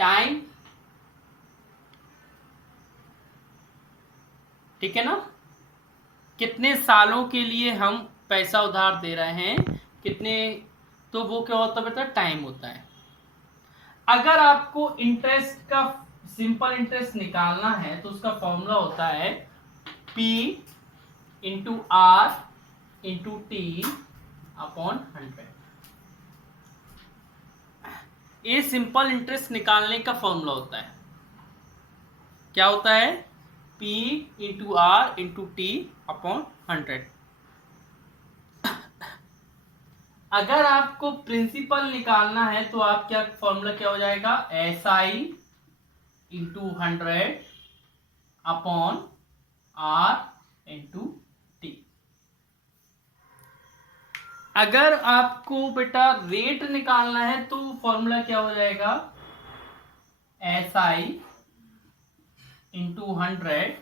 Time, ठीक है ना, कितने सालों के लिए हम पैसा उधार दे रहे हैं, कितने, तो वो क्या होता है बेटा, टाइम होता है। अगर आपको इंटरेस्ट का सिंपल इंटरेस्ट निकालना है तो उसका फॉर्मूला होता है P into R into T upon 100। ये सिंपल इंटरेस्ट निकालने का फॉर्मूला होता है। क्या होता है? P into R into T upon 100। अगर आपको प्रिंसिपल निकालना है तो आप क्या फॉर्मूला क्या हो जाएगा, SI into 100 upon R into T. अगर आपको बेटा रेट निकालना है तो फॉर्मूला क्या हो जाएगा, SI into 100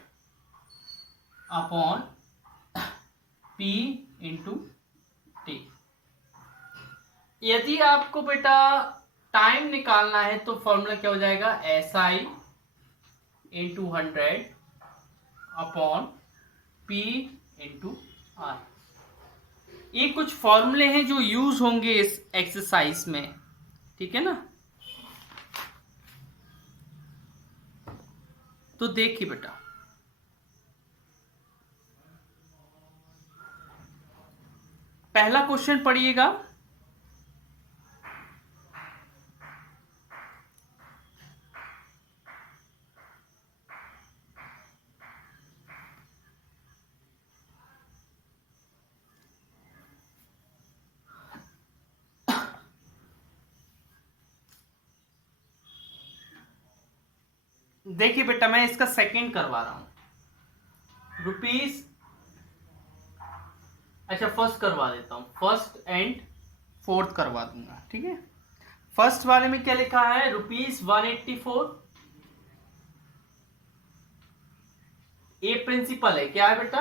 upon P into T. यदि आपको बेटा टाइम निकालना है तो फॉर्मूला क्या हो जाएगा, SI into 100 upon P into R. ये कुछ फॉर्मूले हैं जो यूज होंगे इस एक्सरसाइज में, ठीक है ना। तो देखिए बेटा, पहला क्वेश्चन पढ़िएगा। देखिए बेटा, मैं इसका सेकंड करवा रहा हूं, रुपीज, अच्छा फर्स्ट करवा देता हूं, फर्स्ट एंड फोर्थ करवा दूंगा, ठीक है। फर्स्ट वाले में क्या लिखा है, ₹184। ये प्रिंसिपल है, क्या है बेटा,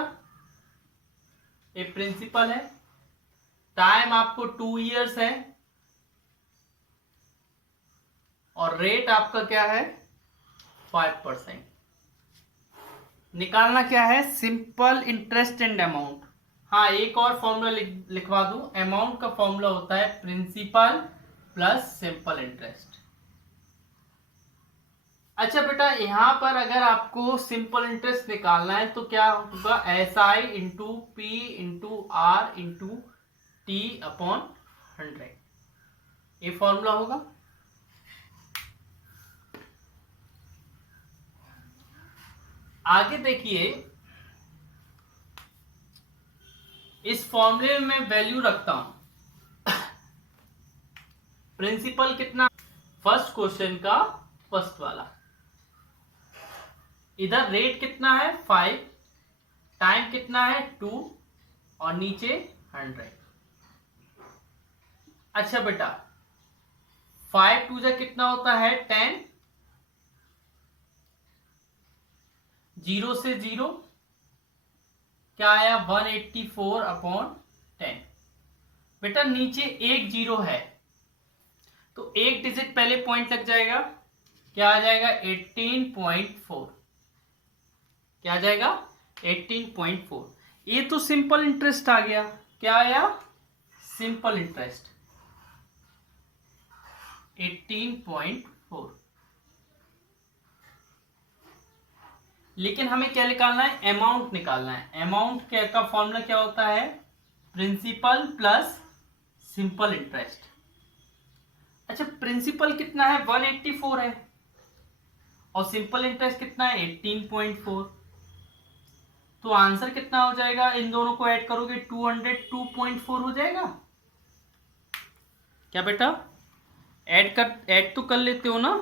ये प्रिंसिपल है। टाइम आपको 2 इयर्स है और रेट आपका क्या है, 5%। निकालना क्या है, सिंपल इंटरेस्ट एंड अमाउंट। हाँ, एक और फॉर्मूला लिखवा दूं, अमाउंट का फॉर्मूला होता है प्रिंसिपल प्लस सिंपल इंटरेस्ट। अच्छा बेटा, यहां पर अगर आपको सिंपल इंटरेस्ट निकालना है तो क्या होगा, SI into P into R into T upon 100, ये फॉर्मूला होगा। आगे देखिए, इस फॉर्मूले में मैं वैल्यू रखता हूं, प्रिंसिपल कितना, फर्स्ट क्वेश्चन का फर्स्ट वाला, इधर रेट कितना है 5, टाइम कितना है 2 और नीचे 100। अच्छा बेटा, 5 2 जा कितना होता है 10, 0 से 0 क्या आया 184 अपॉन 10। बेटा नीचे एक 0 है तो एक डिजिट पहले पॉइंट लग जाएगा, क्या आ जाएगा 18.4, क्या आ जाएगा 18.4। ये तो सिंपल इंटरेस्ट आ गया, क्या आया, सिंपल इंटरेस्ट 18.4। लेकिन हमें क्या निकालना है, अमाउंट निकालना है। अमाउंट का फॉर्मूला क्या होता है, प्रिंसिपल प्लस सिंपल इंटरेस्ट। अच्छा, प्रिंसिपल कितना है 184 है और सिंपल इंटरेस्ट कितना है 18.4, तो आंसर कितना हो जाएगा, इन दोनों को ऐड करोगे 202.4 हो जाएगा। क्या बेटा, ऐड तो कर लेते हो ना।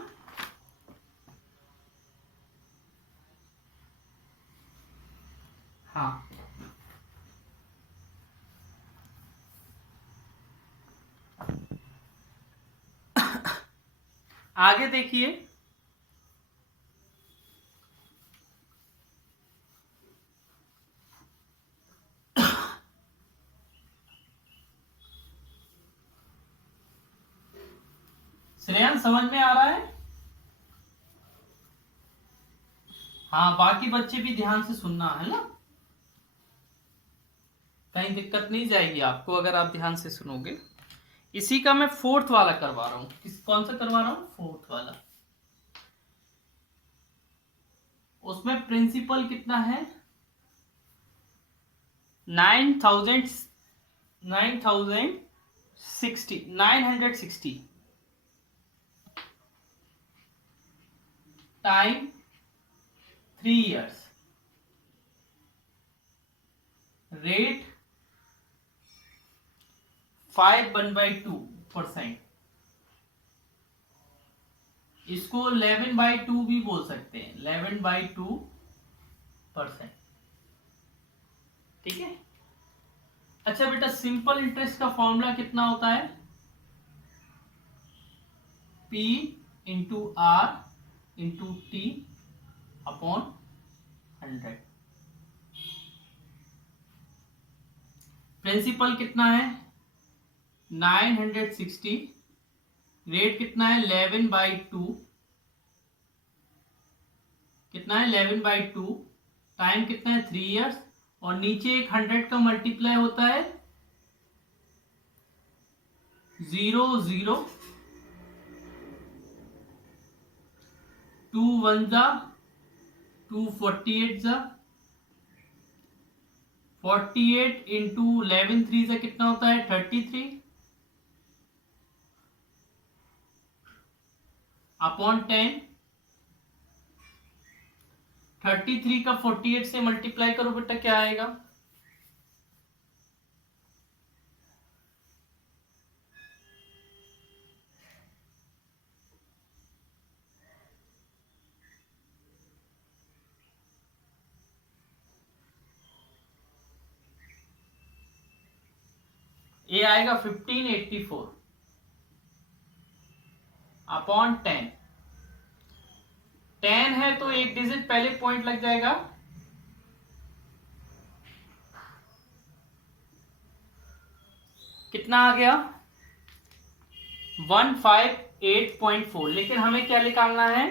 हाँ, आगे देखिए, श्रेयन समझ में आ रहा है? हाँ, बाकी बच्चे भी ध्यान से सुनना है ना, कहीं दिक्कत नहीं जाएगी आपको अगर आप ध्यान से सुनोगे। इसी का मैं फोर्थ वाला करवा रहा हूं। कौन सा करवा रहा हूं? फोर्थ वाला। उसमें प्रिंसिपल कितना है? 960 टाइम 3 years, रेट 5/2%। इसको 11/2 भी बोल सकते हैं, 11/2%। ठीक है। अच्छा बेटा, सिंपल इंटरेस्ट का फॉर्मूला कितना होता है? P into R into T upon 100। Principal कितना है? 960। रेट कितना है? 11/2। कितना है? 11/2। टाइम कितना है? 3 years। और नीचे एक 100 का मल्टीप्लाई होता है 0 0 2 1 जा 2 48 जा 48 इंटू 11 3 से कितना होता है? 33 अपॉन 10। 33 का 48 से मल्टीप्लाई करो बेटा, क्या आएगा? ये आएगा 1584 अपॉन 10। 10 है तो एक डिजिट पहले पॉइंट लग जाएगा। कितना आ गया? 158.4। लेकिन हमें क्या निकालना है?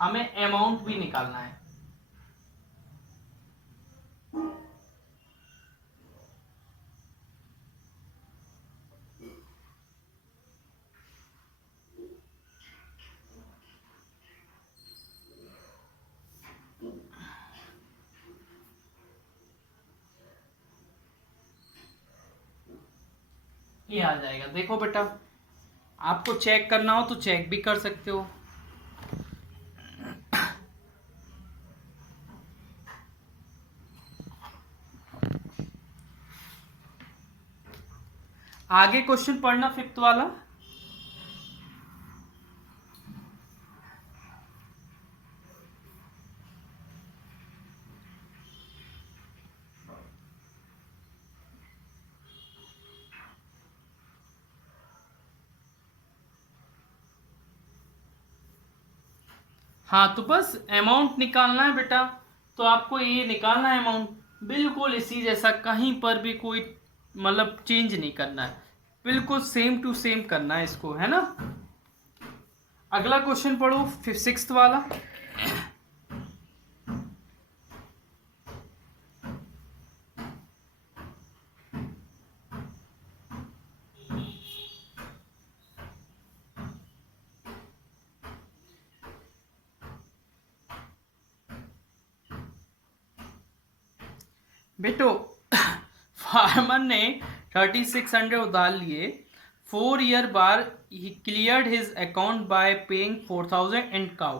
हमें अमाउंट भी निकालना है। ये आ जाएगा। देखो बेटा, आपको चेक करना हो तो चेक भी कर सकते हो। आगे क्वेश्चन पढ़ना, फिफ्थ वाला। हाँ, तो बस अमाउंट निकालना है बेटा। तो आपको ये निकालना है अमाउंट, बिल्कुल इसी जैसा, कहीं पर भी कोई मतलब चेंज नहीं करना है, बिल्कुल सेम टू सेम करना है इसको, है ना। अगला क्वेश्चन पढ़ो, सिक्स्थ वाला। बेटो, फार्मर ने 3600 उधार लिए। 4 year बाद ही cleared his account by paying 4000 and cow.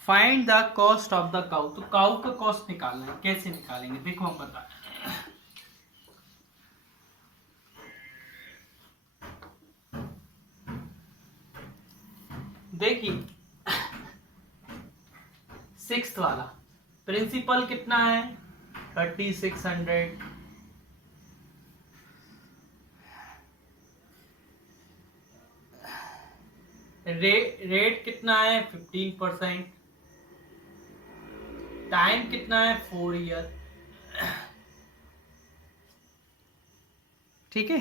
Find the cost of the cow. तो काउ का कॉस्ट निकालना है, कैसे निकालेंगे देखो हम बता। देखिए, सिक्स्थ वाला प्रिंसिपल कितना है? 3600। रेट कितना है? 15%। टाइम कितना है? 4 year। ठीक है।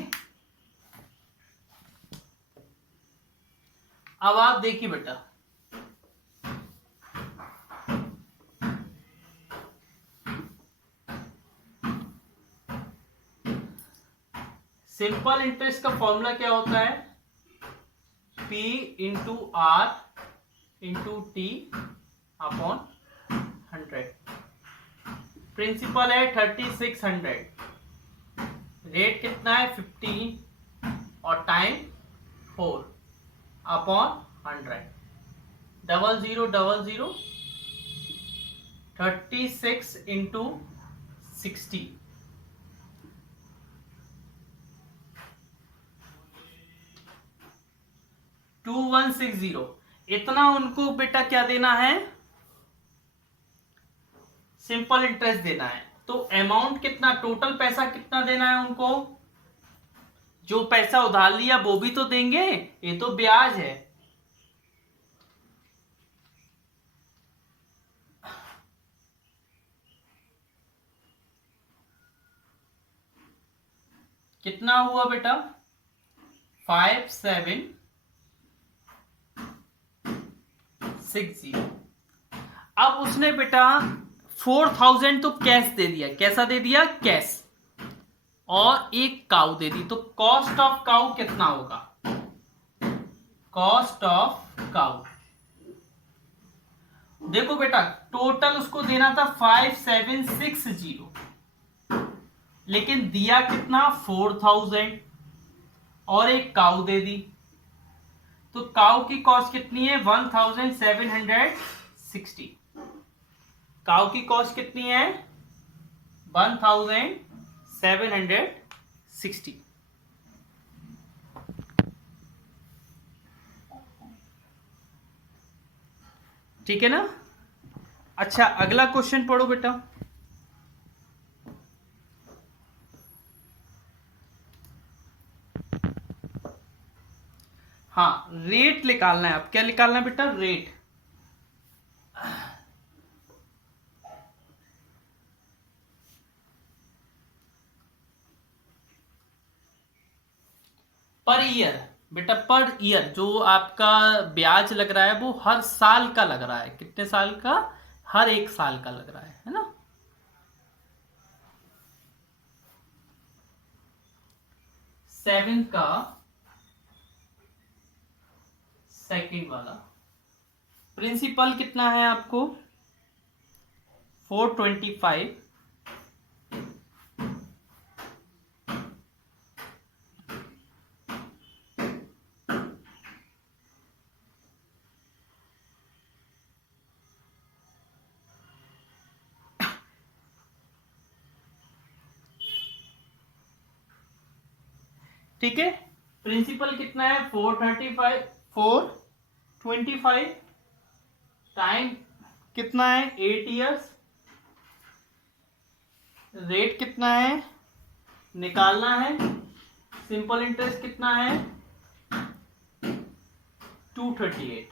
अब आप देखिए बेटा, सिंपल इंटरेस्ट का फॉर्मूला क्या होता है? P into R into T upon 100। Principal है 3600, रेट कितना है 15 और टाइम 4 अपॉन 100। 0000 36 इंटू 60 2160। इतना उनको बेटा क्या देना है? सिंपल इंटरेस्ट देना है। तो अमाउंट कितना, टोटल पैसा कितना देना है उनको? जो पैसा उधार लिया वो भी तो देंगे, ये तो ब्याज है। कितना हुआ बेटा? 5760। अब उसने बेटा 4000 तो कैश दे दिया। कैसा दे दिया? कैश। और एक काऊ दे दी। तो कॉस्ट ऑफ काऊ कितना होगा? कॉस्ट ऑफ काऊ देखो बेटा, टोटल उसको देना था 5760, लेकिन दिया कितना? 4000 और एक काऊ दे दी। तो काऊ की कॉस्ट कितनी है? 1760। काऊ की कॉस्ट कितनी है? 1760। ठीक है ना? अच्छा, अगला क्वेश्चन पढ़ो बेटा। हाँ, रेट निकालना है। अब क्या निकालना है बेटा? रेट। पर ईयर बेटा, पर ईयर जो आपका ब्याज लग रहा है वो हर साल का लग रहा है। कितने साल का? हर एक साल का लग रहा है ना? सेवन का सेकंड वाला प्रिंसिपल कितना है आपको? 425 ठीक है। प्रिंसिपल कितना है? 425 टाइम कितना है? 8 इयर्स। रेट कितना है? निकालना है। सिंपल इंटरेस्ट कितना है? 238।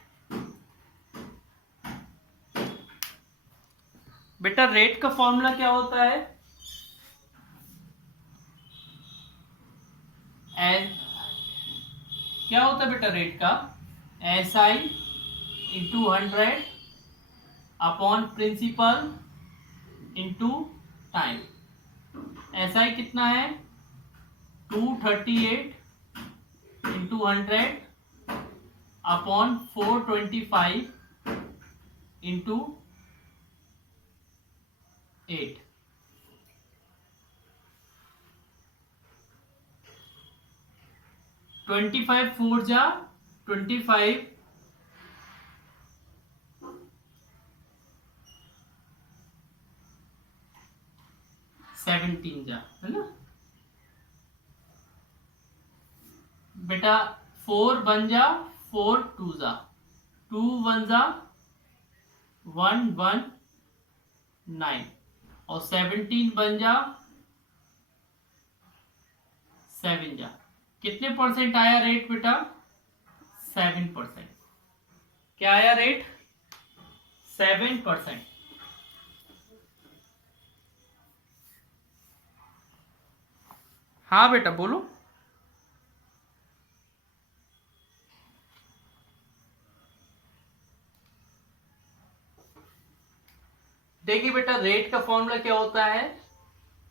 बेटा रेट का फॉर्मूला क्या होता है? क्या होता है बेटा रेट का? SI into 100 upon principal into time. SI कितना है? 238 इंटू 100 अपॉन 425 इंटू 8। 25 4 जा 25, 17 जा, है ना बेटा? 4 1 जा 4 2 जा 2 1 जा 1 1 9 और 17 बन जा 7 जा। कितने परसेंट आया रेट बेटा? 7%। क्या आया रेट? 7%। हाँ बेटा बोलो। देखिए बेटा, रेट का फॉर्मूला क्या होता है?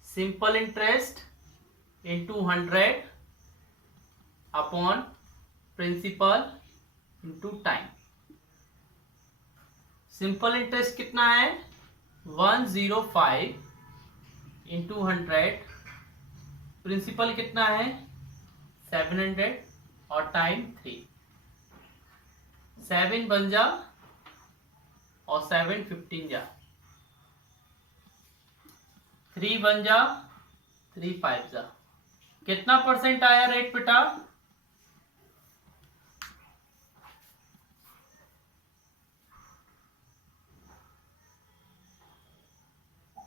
Simple interest into 100 upon principal into time. Simple interest कितना है 105 इंटू 100, प्रिंसिपल कितना है 700 और टाइम 3। 7 बन जा और 7 15 जा, 3 बन जा, 3 5 जा। कितना परसेंट आया रेट बेटा?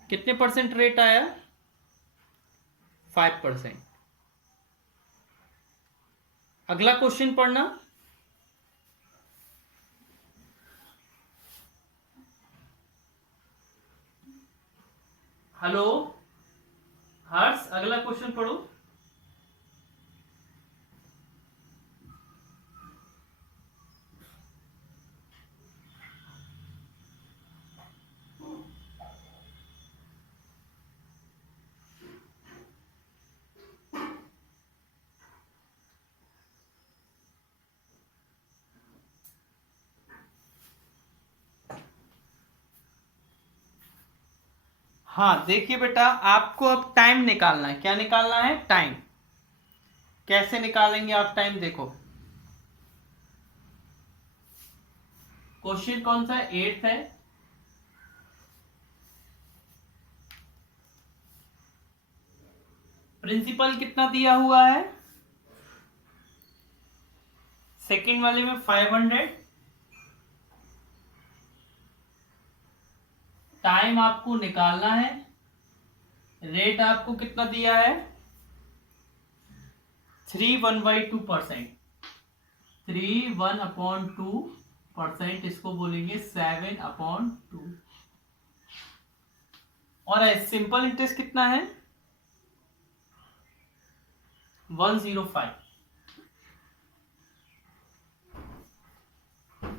कितने परसेंट रेट आया? 5%। अगला क्वेश्चन पढ़ना। हेलो हर्ष, अगला क्वेश्चन पढ़ो। हाँ देखिए बेटा, आपको अब टाइम निकालना है। क्या निकालना है? टाइम। कैसे निकालेंगे आप टाइम? देखो क्वेश्चन कौन सा है? 8th है। प्रिंसिपल कितना दिया हुआ है? सेकंड वाले में 500। टाइम आपको निकालना है। रेट आपको कितना दिया है? 3 1/2%। 3 1/2%, इसको बोलेंगे 7/2। और सिंपल इंटरेस्ट कितना है? 105।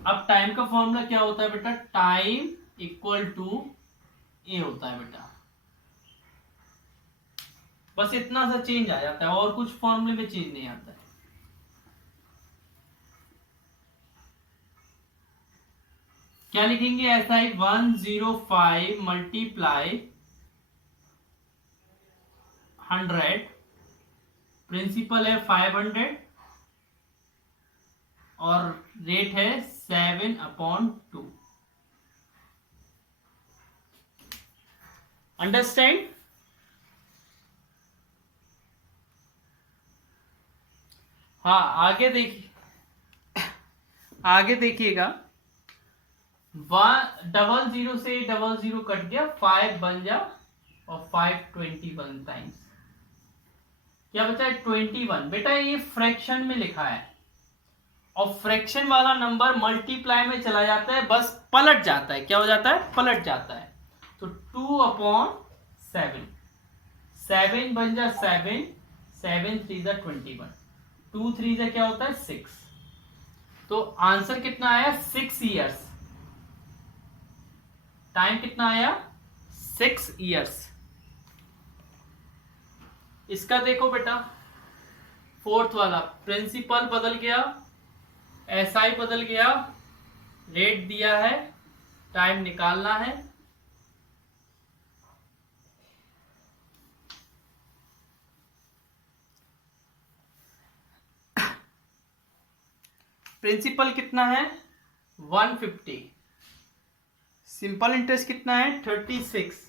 अब टाइम का फॉर्मूला क्या होता है बेटा? टाइम इक्वल टू ए होता है बेटा। बस इतना सा चेंज आ जाता है और कुछ फॉर्मूले में चेंज नहीं आता है। क्या लिखेंगे? ऐसा ही 105 मल्टीप्लाई 100, प्रिंसिपल है 500 और रेट है 7/2। अंडरस्टैंड? हाँ आगे देखिए, आगे देखिएगा। 00 से 00 कट गया, 5 बन जा और 5 21 टाइम्स क्या बचा है? 21। बेटा ये फ्रैक्शन में लिखा है और फ्रैक्शन वाला नंबर मल्टीप्लाई में चला जाता है, बस पलट जाता है। क्या हो जाता है? पलट जाता है। तो 2/7, 7 बन जा 7, 7 3 जा 21, 2 3 जा क्या होता है? 6। तो आंसर कितना आया? 6 ईयर्स। टाइम कितना आया? 6 ईयर्स। इसका देखो बेटा, 4th वाला प्रिंसिपल बदल गया, एसआई बदल गया, रेट दिया है, टाइम निकालना है। प्रिंसिपल कितना है? 150। सिंपल इंटरेस्ट कितना है? 36।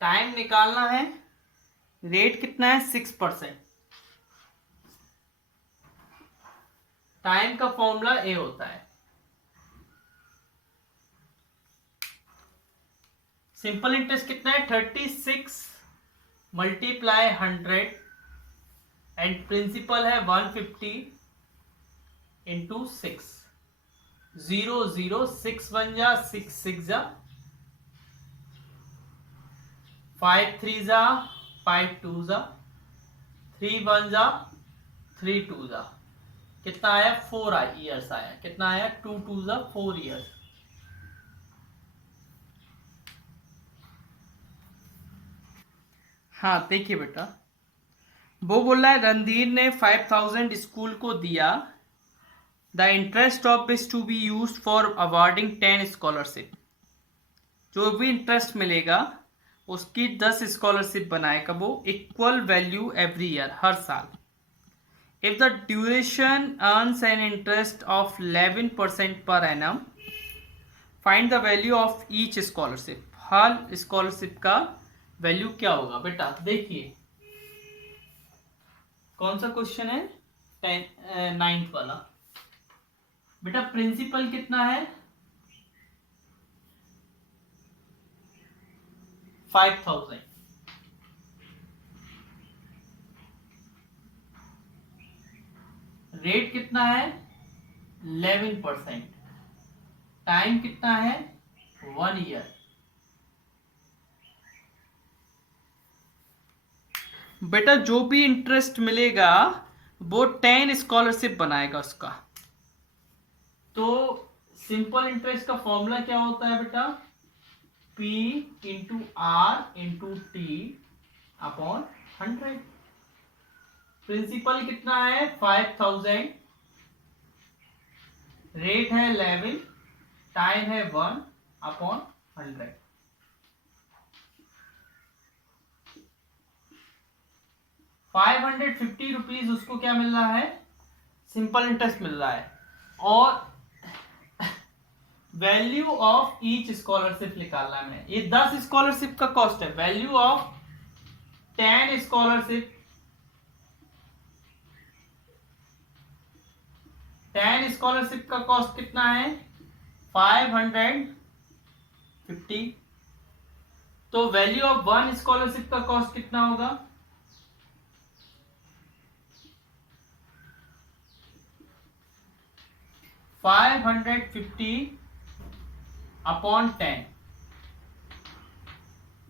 टाइम निकालना है। रेट कितना है? 6%। टाइम का फॉर्मूला ए होता है। सिंपल इंटरेस्ट कितना है? 36 मल्टीप्लाई 100 एंड प्रिंसिपल है 150 इंटू 6। 0 0 6 बन जा, 6 6 जा, 5 3 जा, 5 2 जा, 3 1 जा, 3 2 जा। कितना आया? 4 ईयर्स आया। कितना आया? 2 2 जा 4 ईयर्स। हाँ देखिए बेटा, वो बोल रहा है रणधीर ने 5,000 स्कूल को दिया, the interest of is to be use for awarding 10 scholarship. जो भी इंटरेस्ट मिलेगा उसकी 10 स्कॉलरशिप बनाएगा वो, इक्वल वैल्यू एवरी ईयर, हर साल। If the duration earns an interest of 11% per annum, find the value of each scholarship. हर scholarship का वैल्यू क्या होगा बेटा? देखिए कौन सा क्वेश्चन है, 9th वाला। बेटा प्रिंसिपल कितना है? 5,000। रेट कितना है? 11%। टाइम कितना है? 1 ईयर। बेटा जो भी इंटरेस्ट मिलेगा वो 10 स्कॉलरशिप बनाएगा उसका। तो सिंपल इंटरेस्ट का फॉर्मूला क्या होता है बेटा? P into R into T upon 100। Principal कितना है? 5,000। रेट है 11, टाइम है 1 अपॉन 100। 550 रुपीज उसको क्या मिल रहा है? सिंपल इंटरेस्ट मिल रहा है। और वैल्यू ऑफ ईच स्कॉलरशिप निकालना है। ये 10 स्कॉलरशिप का कॉस्ट है। वैल्यू ऑफ 10 स्कॉलरशिप, 10 स्कॉलरशिप का कॉस्ट कितना है? 550। तो वैल्यू ऑफ 1 स्कॉलरशिप का कॉस्ट कितना होगा? 550 अपॉन 10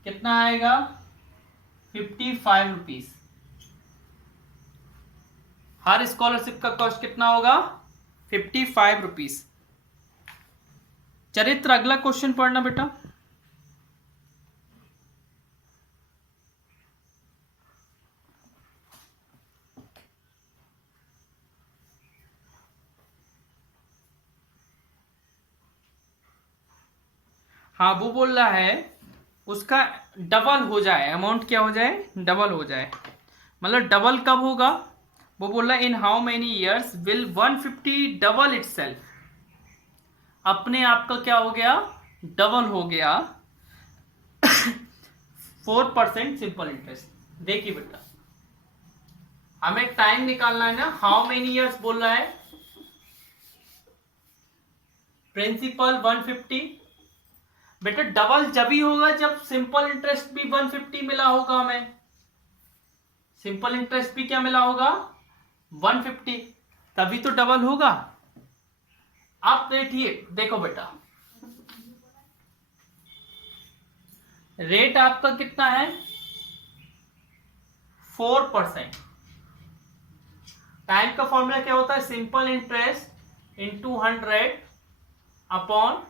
कितना आएगा? 55 रुपीज। हर स्कॉलरशिप का कॉस्ट कितना होगा? 55 रुपीज। चरित्र अगला क्वेश्चन पढ़ना बेटा। हाँ वो बोल रहा है उसका डबल हो जाए, अमाउंट क्या हो जाए? डबल हो जाए। मतलब डबल कब होगा? वो बोल रहा है in how many years will 150 double itself. अपने आप का क्या हो गया? डबल हो गया। 4% सिंपल इंटरेस्ट। देखिए बेटा हमें टाइम निकालना है ना, हाउ मेनी इयर्स बोल रहा है। प्रिंसिपल 150। बेटा डबल जब ही होगा जब सिंपल इंटरेस्ट भी 150 मिला होगा हमें। सिंपल इंटरेस्ट भी क्या मिला होगा? 150, तभी तो डबल होगा। आप देखिए, देखो बेटा रेट आपका कितना है? 4%। टाइम का फॉर्मूला क्या होता है? Simple interest into 100 upon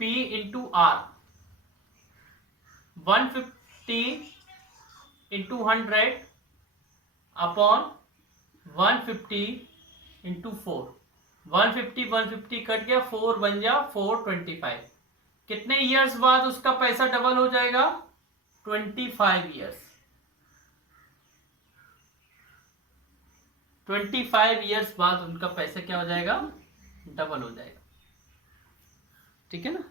P into R। 150 into 100 upon 150 into 4। 150 cut गया, 4 बन जा 425। कितने इयर्स बाद उसका पैसा डबल हो जाएगा? 25 इयर्स। 25 इयर्स बाद उनका पैसा क्या हो जाएगा? डबल हो जाएगा। ठीक है ना।